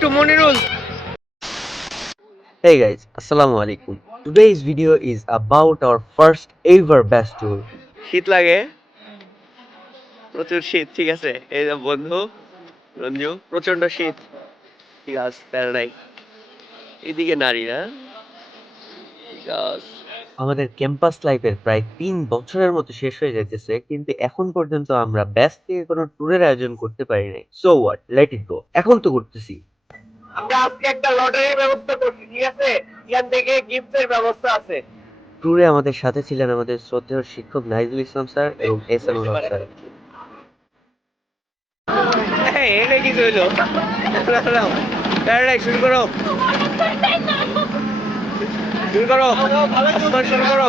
to Monirul. Hey guys, Assalamu alaikum. Today's video is about our first ever bus tour. শীত লাগে প্রচুর শীত ঠিক আছে এই যে বন্ধু রঞ্জু প্রচন্ড শীত ঠিক আছে প্যারা নাই এদিকে নারী না ঠিক আছে আমাদের ক্যাম্পাস লাইফের প্রায় 3 বছরের মতো শেষ হয়ে যাইতেছে, কিন্তু এখন পর্যন্ত আমরা ব্যাস থেকে কোনো ট্যুরের আয়োজন করতে পারি নাই। সো হোয়াট, লেট ইট গো। এখন তো করতেছি। আমরা আজকে একটা লটারির ব্যবস্থা করছি ঠিক আছে এখান থেকে গিফটের ব্যবস্থা আছে ট্যুরে আমাদের সাথে ছিলেন আমাদের শ্রদ্ধেয় শিক্ষক নাহিদুল ইসলাম স্যার এবং এসানুল হক স্যার। এনে কি হইলো প্যারাডাইস শুরু করো শুরু করো শুরু করো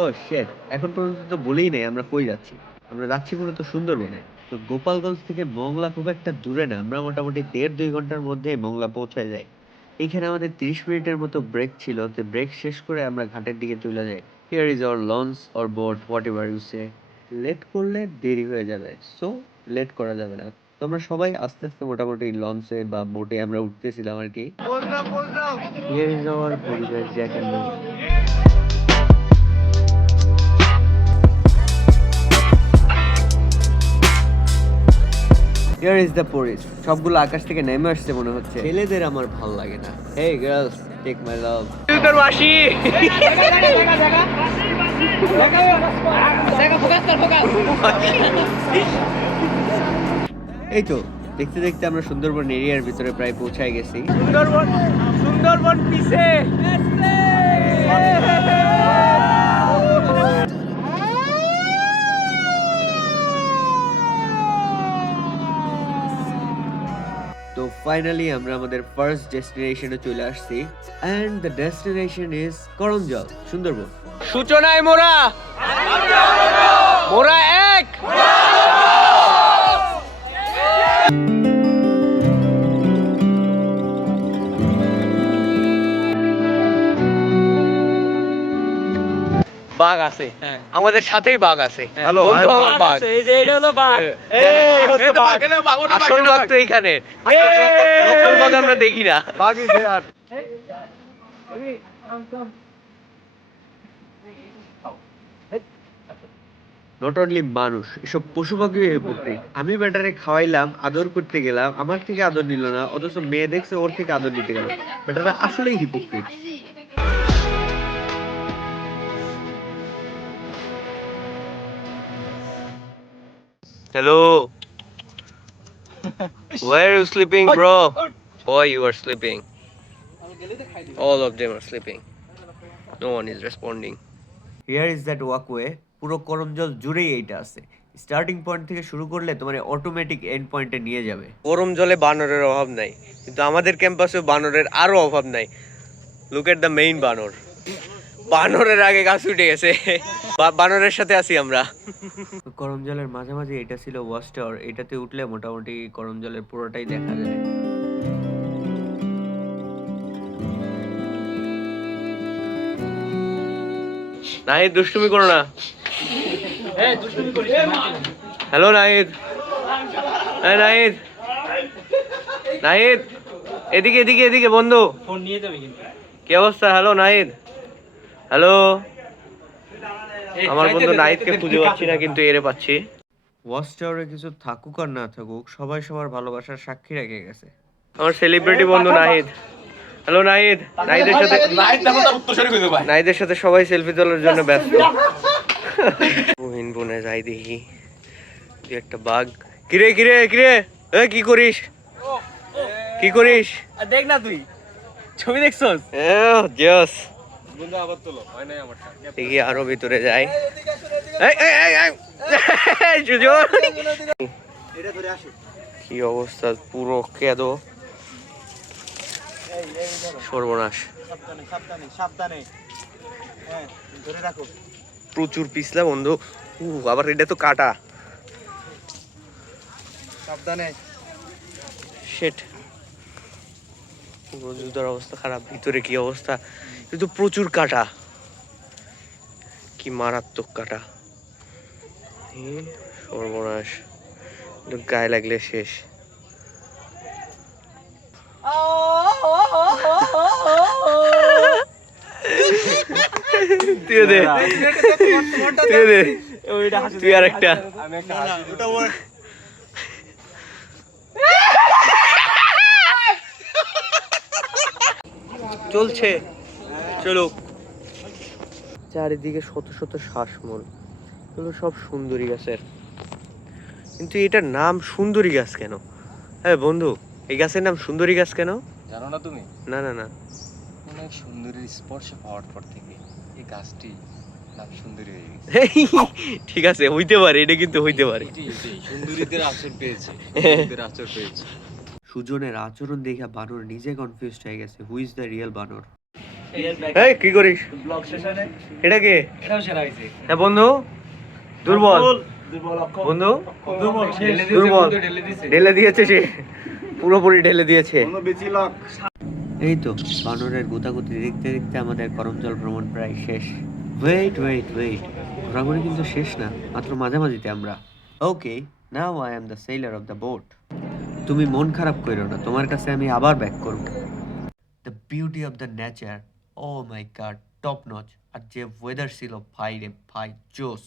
ও শিট, এখন পর্যন্ত তো বলেই নাই আমরা কই যাচ্ছি। আমরা যাচ্ছি মূলত সুন্দরবনে। তো গোপালগঞ্জ থেকে মংলা খুব একটা দূরে না, আমরা মোটামুটি 1.5-2 ঘন্টার মধ্যে মংলা পৌঁছে যাই। এইখানে আমাদের 30 মিনিটের মতো ব্রেক ছিল, তো ব্রেক শেষ করে আমরা ঘাটের দিকে চলে যাই। Here is our launch or boat, whatever you say. Late করলে দেরি হয়ে যাবে, সো লেট করা যাবে না। তো আমরা সবাই আস্তে আস্তে মোটামুটি লঞ্চে বা বোটে আমরা উঠতেছিলাম আর কি। হিয়ার ইজ আওয়ার পরিবেশ Jack and here is the Paris. সবগুলো আকাশ থেকে নেমে আসছে মনে হচ্ছে। ছেলেদের আমার ভাল লাগে না। হে গার্লস, টেক মাই লাভ। তোর মাসি এই তো দেখতে দেখতে আমরা সুন্দরবন এরিয়ার ভিতরে প্রায় পৌঁছায় গেছি। সুন্দরবন পিছে তো ফাইনালি আমরা আমাদের ফার্স্ট ডেস্টিনেশনে চলে আসছি, and the destination is Karamjal, Sundarban. সূচনায় মোরা মোরা এক বাঘ আছে, আমাদের সাথেই বাঘ আছে। হ্যালো বাঘ, এই যে এটা হলো বাঘ, এই হচ্ছে বাঘ, আসল বাঘ তো এইখানে, নকল বাঘ আমরা দেখি না। বাঘ ইজ হিয়ার। নট অনলি মানুষ, এসব পশু পাখিও হিপোক্রিট। আমি ব্যাটারে খাওয়াইলাম, আদর করতে গেলাম, আমার থেকে আদর নিল না, অথচ মেয়ে দেখছে ওর থেকে আদর নিতে গেল। ব্যাটারা আসলেই hypocrite. Hello. Where are you sleeping, bro? Boy, you are sleeping. All of them are sleeping. No one is responding. Here is that walkway. পুরো করমজল জুড়েই এইটা আছে। স্টার্টিং পয়েন্ট থেকে শুরু করলে তোমার অটোমেটিক এন্ড পয়েন্টে নিয়ে যাবে। করমজলে বানরের অভাব নাই, কিন্তু আমাদের ক্যাম্পাসে বানরের আরো অভাব নাই। লুক এট দ্য মেইন বানর। বানরের আগে গাছ উঠে গেছে, বানরের সাথে আছি আমরা। করমজলের মাঝামাঝি এটা ছিল ওয়াচ টাওয়ার, এটাতে উঠলে মোটামুটি করমজলের পুরোটাই দেখা যায়। নাহিদ দুষ্টুমি করো না। হ্যালো নাহিদ, হ্যাঁ নাহিদ, নাহিদ এদিকে এদিকে এদিকে বন্ধু, ফোন নিয়ে যাবে কিন্তু। কি অবস্থা? Hello Nahid, hello. আমার বন্ধু নাহিদকে খুঁজে পাচ্ছি না, কিন্তু এরে পাচ্ছি। ওয়াচ টাওয়ারে কিছু থাকুক আর না থাকুক, সবাই সবার ভালোবাসার সাক্ষী রেখে গেছে। আমার সেলিব্রিটি বন্ধু নাহিদ। হ্যালো নাহিদ, নাহিদের সাথে সবাই সেলফি তোলার জন্য ব্যস্ত। বহিন বনে যাই দেখি একটা বাঘ। কিরে কিরে কিরে, কি করিস, কি করিস? দেখ না তুই ছবি দেখছস? জস বন্ধু আবার তোলো হয় নাই আমারটা। দেখি আরো ভিতরে যাই। সুজন এটা ধরে আসো। কি অবস্থা, পুরো কেদো, সর্বনাশ। সাবধানে সাবধানে সাবধানে, হ্যাঁ ধরে রাখো। প্রচুর পিছলা বন্ধু। আবার এটা তো কাটা। সাবধানে। শিট, পুরো জুতার অবস্থা খারাপ। ভিতরে কি অবস্থা, কিন্তু প্রচুর কাটা, কি মারাত্মক কাটা। সর্বনাশ, গায়ে লাগলে শেষ। তুই দে, তুই দে, তুই আর একটা। চলছে, চলো। চারিদিকে শত শত শ্বাসমূল, এগুলো সব সুন্দরী গাছের। কিন্তু এটার নাম সুন্দরী গাছ কেন? হ্যাঁ বন্ধু, এই গাছের নাম সুন্দরী গাছ কেন? জানো না তুমি? না না না, অনেক সুন্দরীর স্পর্শে পাওয়ার পর থেকে এই গাছটি নাম সুন্দরী হয়ে গেছে। ঠিক আছে, হইতে পারে, এটা কিন্তু হইতে পারে। সুন্দরীদের আচর পেয়েছে, সুন্দরীদের আচর পেয়েছে। সুজনের আচরণ দেখে বানর নিজে কনফিউজড হয়ে গেছে, হু ইজ দ্য রিয়েল বানর। এই কি করিস? ব্লগ সেশনে এটা কে? এটাও সেরা হয়েছে। হ্যাঁ বন্ধু, দুর্বল বন্ধু, দুর্বল ঢেলে দিয়েছে সে, পুরোপুরি ঢেলে দিয়েছে। এই তো বানরের গুতাগুতি দেখতে দেখতে আমাদের করমজল ভ্রমণ প্রায় শেষ। ওয়েট ওয়েট ওয়েট, ঘোরাঘুরি কিন্তু শেষ না, মাত্র মাঝামাঝিতে আমরা। Okay, now I am the sailor of the boat. তুমি মন খারাপ করো না, তোমার কাছে আমি আবার ব্যাক করব। The beauty of the nature, oh my god, top notch. আর যে ওয়েদার ছিল, ভাই রে ভাই, জোস।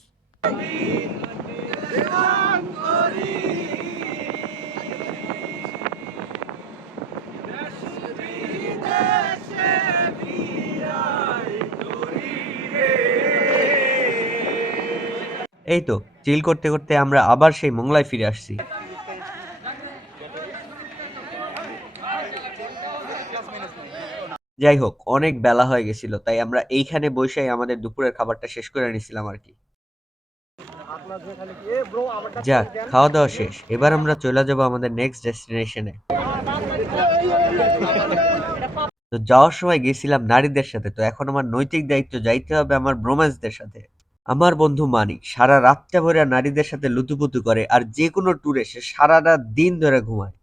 এই তো চিল করতে করতে আমরা আবার সেই মোংলায় ফিরে আসছি। যাই হোক, অনেক বেলা হয়ে গেছিল, তাই আমরা এইখানে বসেই আমাদের দুপুরের খাবারটা শেষ করে নিছিলাম আর কি। যাক, খাওয়া দাওয়া শেষ, এবার আমরা চলে যাব আমাদের নেক্সট ডেস্টিনেশনে। তো যাওয়ার সময় গেছিলাম নারীদের সাথে, তো এখন আমার নৈতিক দায়িত্ব যাইতে হবে আমার ব্রোম্যান্সদের সাথে। আমার বন্ধু মানিক সারা রাতটা ভরে নারীদের সাথে লুতুপুতু করে, আর যে কোনো ট্যুরে সে সারা রাত দিন ধরে ঘুমায়।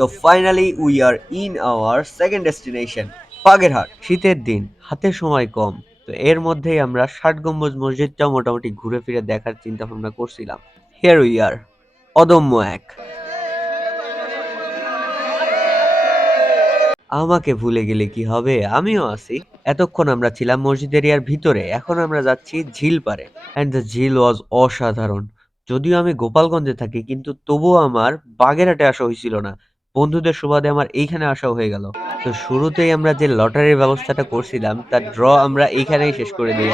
তো finally we are in our second destination, Bagerhat. শীতের দিন, হাতে সময় কম, তো এর মধ্যেই আমরা ৬০ গম্বুজ মসজিদটাও মোটামুটি ঘুরে ফিরে দেখার চিন্তা ভাবনা করছিলাম। হিয়ার উই আর, অদম্য এক। আমাকে ভুলে গেলে কি হবে, আমিও আছি। এতক্ষণ আমরা ছিলাম মসজিদ এরিয়ার ভিতরে, এখন আমরা যাচ্ছি ঝিল পারে। অ্যান্ড দ্য ঝিল ওয়াজ অসাধারণ। যদিও আমি গোপালগঞ্জে থাকি, কিন্তু তবুও আমার বাগেরহাটে আসা হয়েছিল না। বন্ধুদের সুবাদে আমার এইখানে আসা হয়ে গেল। তো শুরুতেই আমরা যে লটারির ব্যবস্থাটা করছিলাম, তার ড্র আমরা এইখানেই শেষ করে দিই।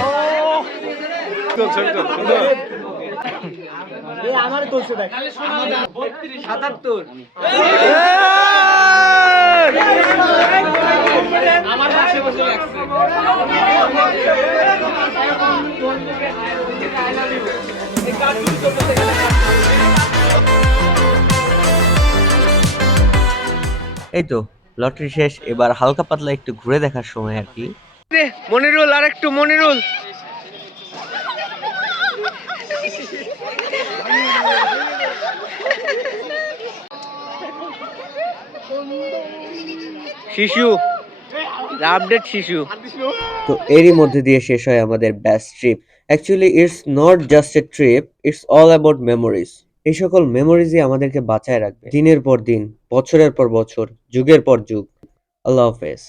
এই তো লটারি শেষ, এবার হালকা পাতলা একটু ঘুরে দেখার সময় আর কি। মনিরুল, আর একটু মনিরুল। শিশু আপডেট শিশু। তো এরই মধ্যে দিয়ে শেষ হয় আমাদের best trip. Actually it's not just a trip, it's all about memories. এই সকল মেমোরিজই আমাদেরকে বাঁচায় রাখবে দিনের পর দিন, বছরের পর বছর, যুগের পর যুগ। আল্লাহ হাফেজ।